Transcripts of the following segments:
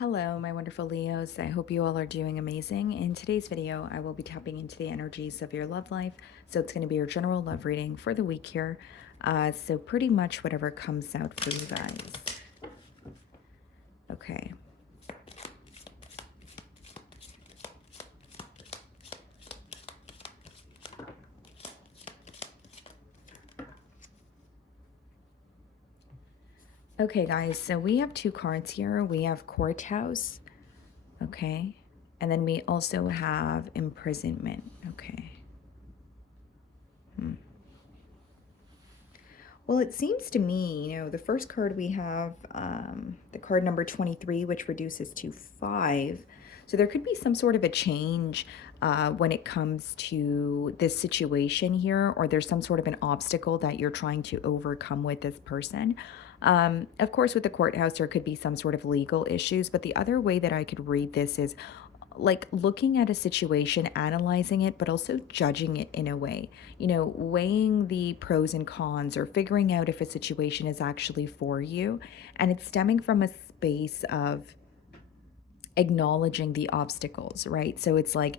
Hello, my wonderful Leos. I hope you all are doing amazing. In today's video, I will be tapping into the energies of your love life. So it's going to be your general love reading for the week here. So pretty much whatever comes out for you guys. Okay. Okay, guys. So we have two cards here. We have Courthouse. Okay. And then we also have Imprisonment. Okay. Well, it seems to me, the first card we have, the card number 23, which reduces to 5. So there could be some sort of a change when it comes to this situation here, or there's some sort of an obstacle that you're trying to overcome with this person. Of course, with the courthouse, there could be some sort of legal issues, but the other way that I could read this is like looking at a situation, analyzing it, but also judging it in a way, weighing the pros and cons or figuring out if a situation is actually for you. And it's stemming from a space of acknowledging the obstacles, right? So it's like,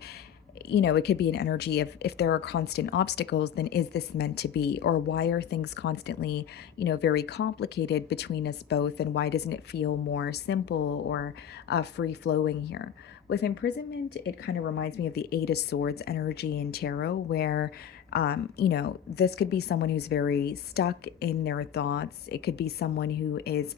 it could be an energy of if there are constant obstacles, then is this meant to be? Or why are things constantly, very complicated between us both? And why doesn't it feel more simple or free flowing here? With imprisonment, it kind of reminds me of the Eight of Swords energy in tarot, where this could be someone who's very stuck in their thoughts. It could be someone who is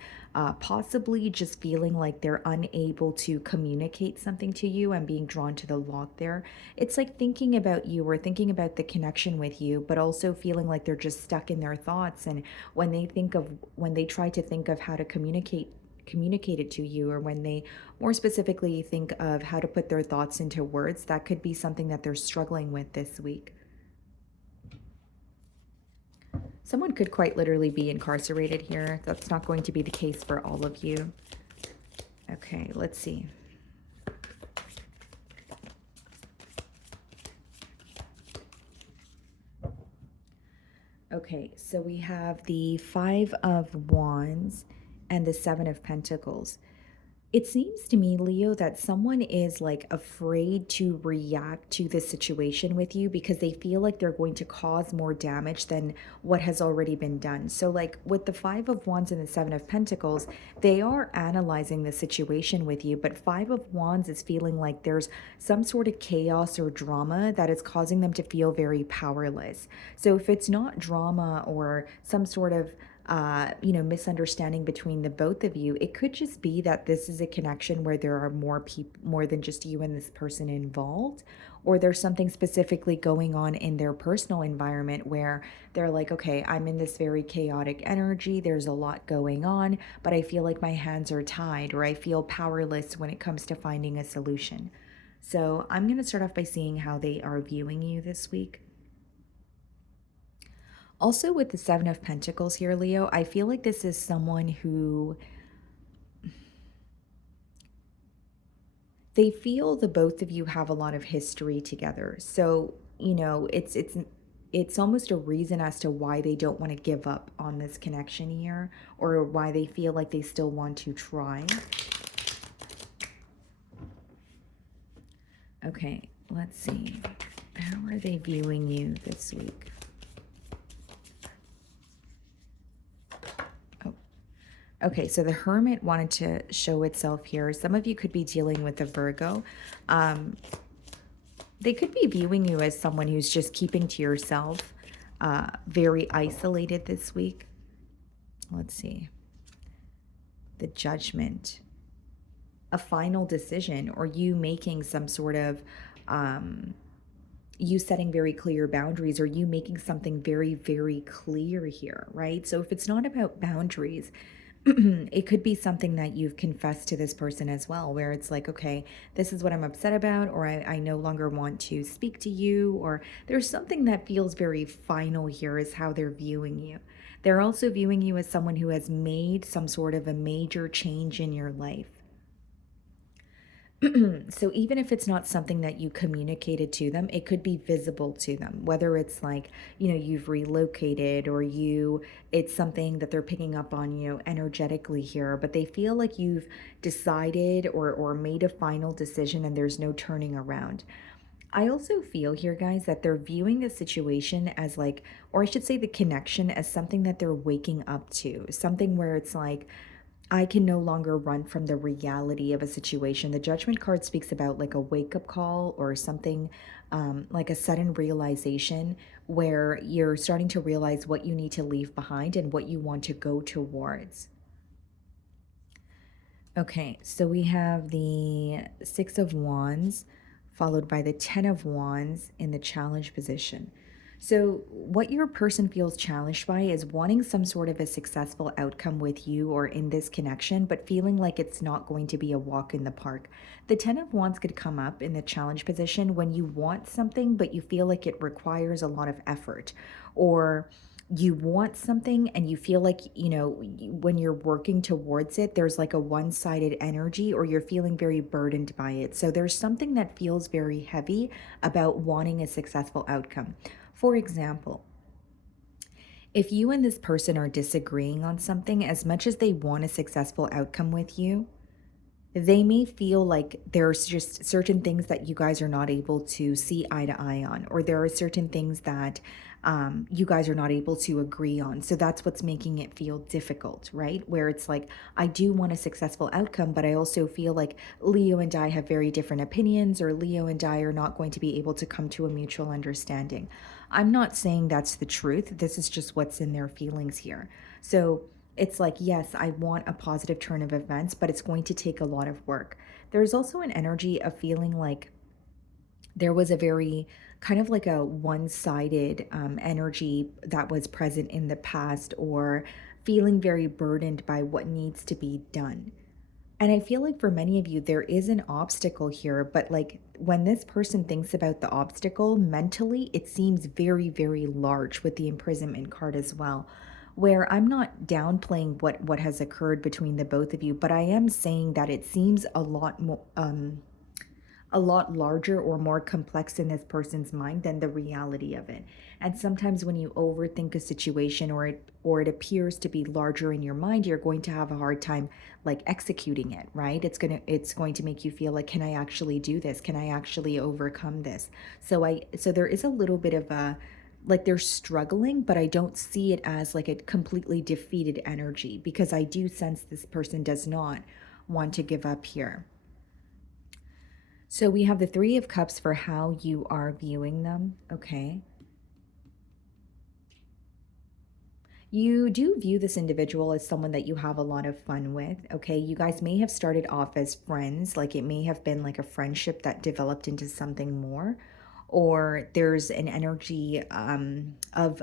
possibly just feeling like they're unable to communicate something to you and being drawn to the lock there. It's like thinking about you or thinking about the connection with you, but also feeling like they're just stuck in their thoughts. And when they try to think of how to communicate it to you, or when they more specifically think of how to put their thoughts into words, that could be something that they're struggling with this week. Someone could quite literally be incarcerated here. That's not going to be the case for all of you. Okay, let's see. Okay, so we have the Five of Wands and the Seven of Pentacles. It seems to me, Leo, that someone is like afraid to react to this situation with you because they feel like they're going to cause more damage than what has already been done. So, like with the Five of Wands and the Seven of Pentacles, they are analyzing the situation with you, but Five of Wands is feeling like there's some sort of chaos or drama that is causing them to feel very powerless. So, if it's not drama or some sort of misunderstanding between the both of you, it could just be that this is a connection where there are more people, more than just you and this person involved, or there's something specifically going on in their personal environment where they're like, okay, I'm in this very chaotic energy, there's a lot going on, but I feel like my hands are tied, or I feel powerless when it comes to finding a solution. So I'm going to start off by seeing how they are viewing you this week. Also, with the Seven of Pentacles here, Leo, I feel like this is someone who they feel the both of you have a lot of history together. So, it's almost a reason as to why they don't want to give up on this connection here, or why they feel like they still want to try. Okay, let's see. How are they viewing you this week? Okay, so the Hermit wanted to show itself here. Some of you could be dealing with a Virgo. They could be viewing you as someone who's just keeping to yourself, very isolated this week. Let's see. The Judgment. A final decision, or you making some sort of, you setting very clear boundaries, or you making something very, very clear here, right? So if it's not about boundaries, it could be something that you've confessed to this person as well, where it's like, okay, this is what I'm upset about, or I no longer want to speak to you, or there's something that feels very final here is how they're viewing you. They're also viewing you as someone who has made some sort of a major change in your life. So even if it's not something that you communicated to them, it could be visible to them, whether it's like, you've relocated or it's something that they're picking up on, energetically here, but they feel like you've decided or made a final decision and there's no turning around. I also feel here, guys, that they're viewing the situation as like, or I should say the connection as something that they're waking up to, something where it's like, I can no longer run from the reality of a situation. The judgment card speaks about like a wake up call or something, like a sudden realization where you're starting to realize what you need to leave behind and what you want to go towards. Okay, so we have the Six of Wands followed by the Ten of Wands in the challenge position. So, what your person feels challenged by is wanting some sort of a successful outcome with you or in this connection, but feeling like it's not going to be a walk in the park. The Ten of Wands could come up in the challenge position when you want something, but you feel like it requires a lot of effort, or you want something and you feel like, when you're working towards it, there's like a one sided energy or you're feeling very burdened by it. So there's something that feels very heavy about wanting a successful outcome. For example, if you and this person are disagreeing on something, as much as they want a successful outcome with you, they may feel like there's just certain things that you guys are not able to see eye to eye on, or there are certain things that you guys are not able to agree on. So that's what's making it feel difficult, right? Where it's like, I do want a successful outcome, but I also feel like Leo and I have very different opinions, or Leo and I are not going to be able to come to a mutual understanding. I'm not saying that's the truth. This is just what's in their feelings here. So it's like, yes, I want a positive turn of events, but it's going to take a lot of work. There's also an energy of feeling like there was a very kind of like a one sided energy that was present in the past, or feeling very burdened by what needs to be done. And I feel like for many of you, there is an obstacle here, but like when this person thinks about the obstacle mentally, it seems very, very large with the imprisonment card as well. Where I'm not downplaying what has occurred between the both of you, but I am saying that it seems a lot larger or more complex in this person's mind than the reality of it. And sometimes when you overthink a situation, or it appears to be larger in your mind, you're going to have a hard time like executing it, right? It's going to make you feel like, can I actually do this? Can I actually overcome this? So there is a little bit of a, like, they're struggling, but I don't see it as like a completely defeated energy, because I do sense this person does not want to give up here. So we have the Three of Cups for how you are viewing them. Okay. You do view this individual as someone that you have a lot of fun with. Okay. You guys may have started off as friends, like it may have been like a friendship that developed into something more. Or there's an energy of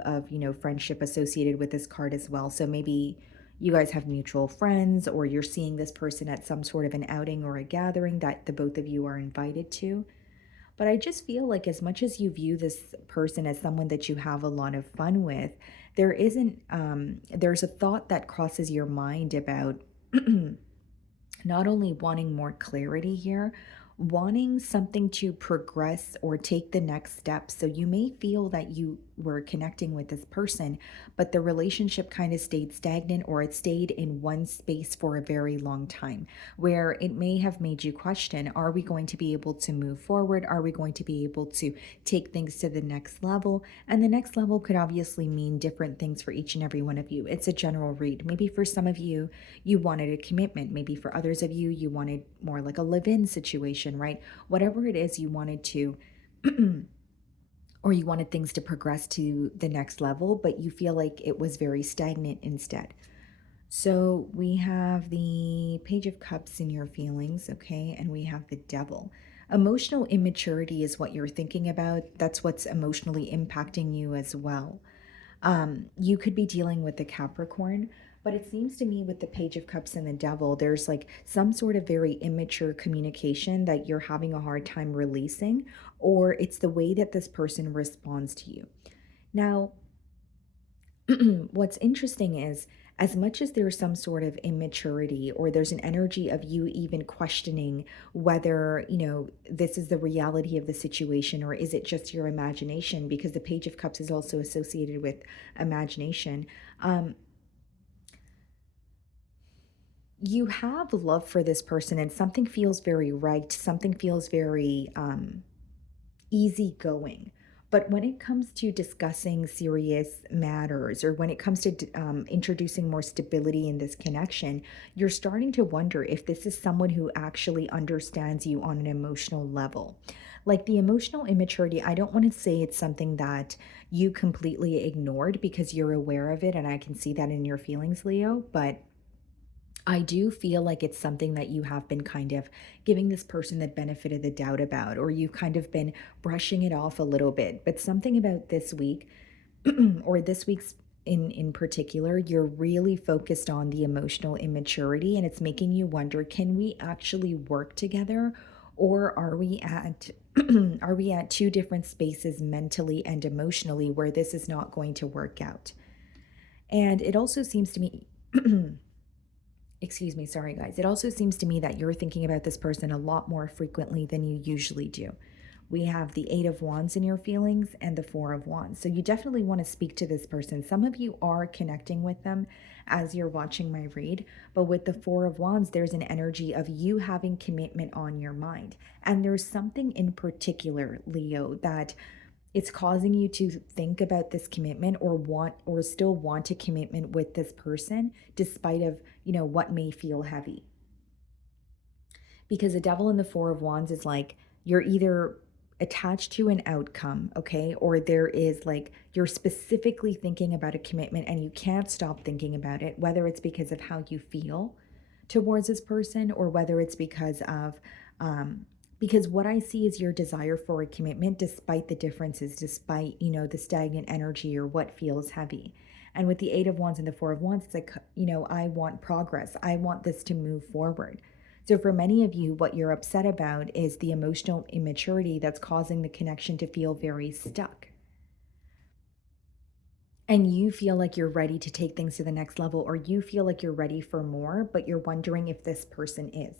friendship associated with this card as well. So maybe you guys have mutual friends, or you're seeing this person at some sort of an outing or a gathering that the both of you are invited to. But I just feel like, as much as you view this person as someone that you have a lot of fun with, there's a thought that crosses your mind about not only wanting more clarity here, wanting something to progress or take the next step. So you may feel that you were connecting with this person, but the relationship kind of stayed stagnant, or it stayed in one space for a very long time, where it may have made you question, are we going to be able to move forward? Are we going to be able to take things to the next level? And the next level could obviously mean different things for each and every one of you. It's a general read. Maybe for some of you, you wanted a commitment. Maybe for others of you, you wanted more like a live in situation, right? Whatever it is you wanted to, or you wanted things to progress to the next level, but you feel like it was very stagnant instead. So we have the Page of Cups in your feelings, okay? And we have the Devil. Emotional immaturity is what you're thinking about. That's what's emotionally impacting you as well. You could be dealing with the Capricorn, but it seems to me with the Page of Cups and the Devil, there's like some sort of very immature communication that you're having a hard time releasing, or it's the way that this person responds to you. Now, what's interesting is, as much as there's some sort of immaturity or there's an energy of you even questioning whether, this is the reality of the situation or is it just your imagination, because the Page of Cups is also associated with imagination. Um, you have love for this person and something feels very right, something feels very easygoing. But when it comes to discussing serious matters or when it comes to introducing more stability in this connection, you're starting to wonder if this is someone who actually understands you on an emotional level. Like the emotional immaturity, I don't want to say it's something that you completely ignored because you're aware of it. And I can see that in your feelings, Leo. But I do feel like it's something that you have been kind of giving this person the benefit of the doubt about, or you've kind of been brushing it off a little bit. But something about this week, or this week's in particular, you're really focused on the emotional immaturity, and it's making you wonder, can we actually work together, or are we at are we at two different spaces mentally and emotionally where this is not going to work out? And it also seems to me excuse me, sorry guys. It also seems to me that you're thinking about this person a lot more frequently than you usually do. We have the Eight of Wands in your feelings and the Four of Wands. So you definitely want to speak to this person. Some of you are connecting with them as you're watching my read, but with the Four of Wands, there's an energy of you having commitment on your mind. And there's something in particular, Leo, that it's causing you to think about this commitment or want or still want a commitment with this person despite of, what may feel heavy. Because the Devil and the Four of Wands is like you're either attached to an outcome, okay? Or there is like you're specifically thinking about a commitment and you can't stop thinking about it, whether it's because of how you feel towards this person or whether it's because what I see is your desire for a commitment despite the differences, despite, the stagnant energy or what feels heavy. And with the Eight of Wands and the Four of Wands, it's like, I want progress. I want this to move forward. So, for many of you, what you're upset about is the emotional immaturity that's causing the connection to feel very stuck. And you feel like you're ready to take things to the next level, or you feel like you're ready for more, but you're wondering if this person is.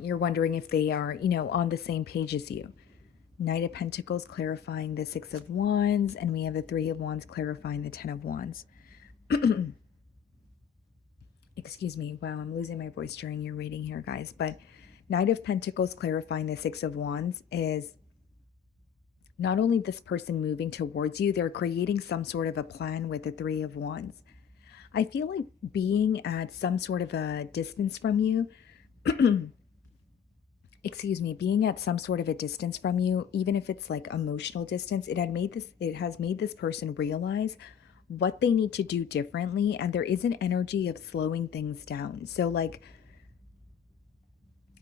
You're wondering if they are, on the same page as you. Knight of Pentacles clarifying the Six of Wands, and we have the Three of Wands clarifying the Ten of Wands. Excuse me. Wow, I'm losing my voice during your reading here, guys. But Knight of Pentacles clarifying the Six of Wands is not only this person moving towards you, they're creating some sort of a plan with the Three of Wands. I feel like being at some sort of a distance from you, excuse me, being at some sort of a distance from you, even if it's like emotional distance, it has made this person realize what they need to do differently, and there is an energy of slowing things down. So like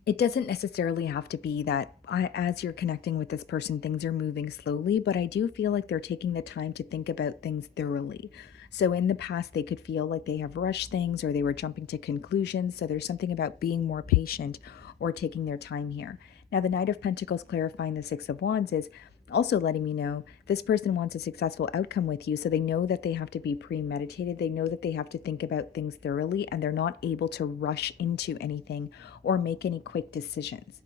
it doesn't necessarily have to be that as you're connecting with this person, things are moving slowly, but I do feel like they're taking the time to think about things thoroughly. So in the past, they could feel like they have rushed things or they were jumping to conclusions. So there's something about being more patient or taking their time here. Now, the Knight of Pentacles clarifying the Six of Wands is also letting me know this person wants a successful outcome with you. So they know that they have to be premeditated. They know that they have to think about things thoroughly and they're not able to rush into anything or make any quick decisions.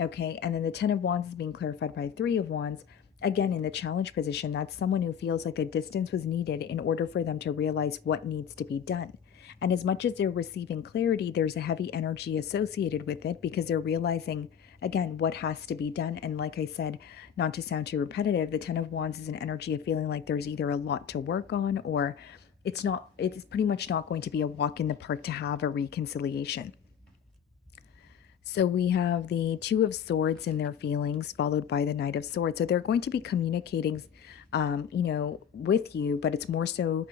Okay. And then the Ten of Wands is being clarified by Three of Wands. Again, in the challenge position, that's someone who feels like a distance was needed in order for them to realize what needs to be done. And as much as they're receiving clarity, there's a heavy energy associated with it because they're realizing, again, what has to be done. And like I said, not to sound too repetitive, the Ten of Wands is an energy of feeling like there's either a lot to work on or it's pretty much not going to be a walk in the park to have a reconciliation. So we have the Two of Swords in their feelings, followed by the Knight of Swords. So they're going to be communicating, with you, but it's more so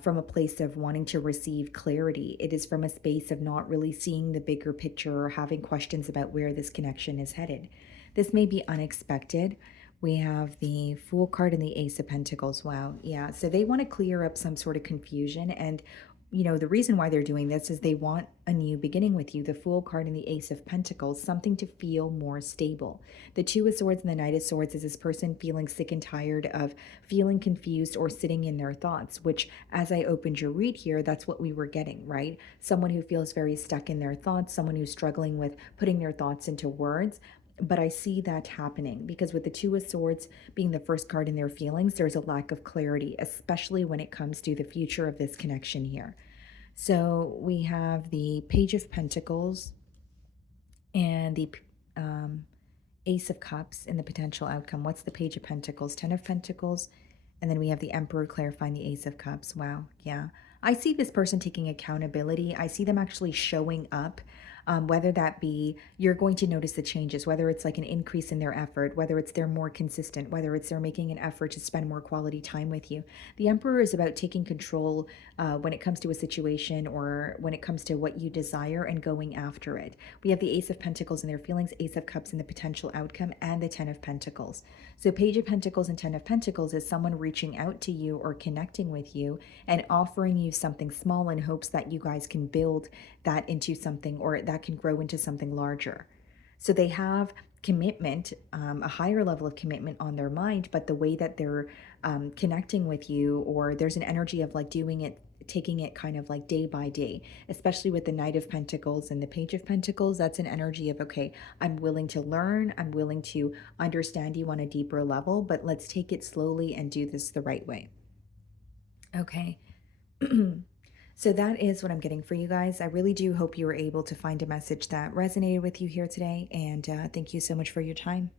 from a place of wanting to receive clarity. It is from a space of not really seeing the bigger picture or having questions about where this connection is headed. This may be unexpected. We have the Fool card and the Ace of Pentacles. Wow. Yeah. So they want to clear up some sort of confusion. And the reason why they're doing this is they want a new beginning with you. The Fool card and the Ace of Pentacles, something to feel more stable. The Two of Swords and the Knight of Swords is this person feeling sick and tired of feeling confused or sitting in their thoughts, which, as I opened your read here, that's what we were getting, right? Someone who feels very stuck in their thoughts, someone who's struggling with putting their thoughts into words. But I see that happening because with the Two of Swords being the first card in their feelings, there's a lack of clarity, especially when it comes to the future of this connection here. So we have the Page of Pentacles and the um, Ace of Cups in the potential outcome. What's the Page of Pentacles? 10 of Pentacles. And then we have the Emperor clarifying the Ace of Cups. Wow. Yeah. I see this person taking accountability. I see them actually showing up, whether that be you're going to notice the changes, whether it's like an increase in their effort, whether it's they're more consistent, whether it's they're making an effort to spend more quality time with you. The Emperor is about taking control when it comes to a situation or when it comes to what you desire and going after it. We have the Ace of Pentacles in their feelings, Ace of Cups in the potential outcome, and the Ten of Pentacles. So Page of Pentacles and Ten of Pentacles is someone reaching out to you or connecting with you and offering you something small in hopes that you guys can build that into something or that can grow into something larger. So they have commitment, a higher level of commitment on their mind, but the way that they're connecting with you, or there's an energy of like doing it, taking it kind of like day by day, especially with the Knight of Pentacles and the Page of Pentacles. That's an energy of, okay, I'm willing to learn, I'm willing to understand you on a deeper level, but let's take it slowly and do this the right way. Okay. So that is what I'm getting for you guys. I really do hope you were able to find a message that resonated with you here today. And thank you so much for your time.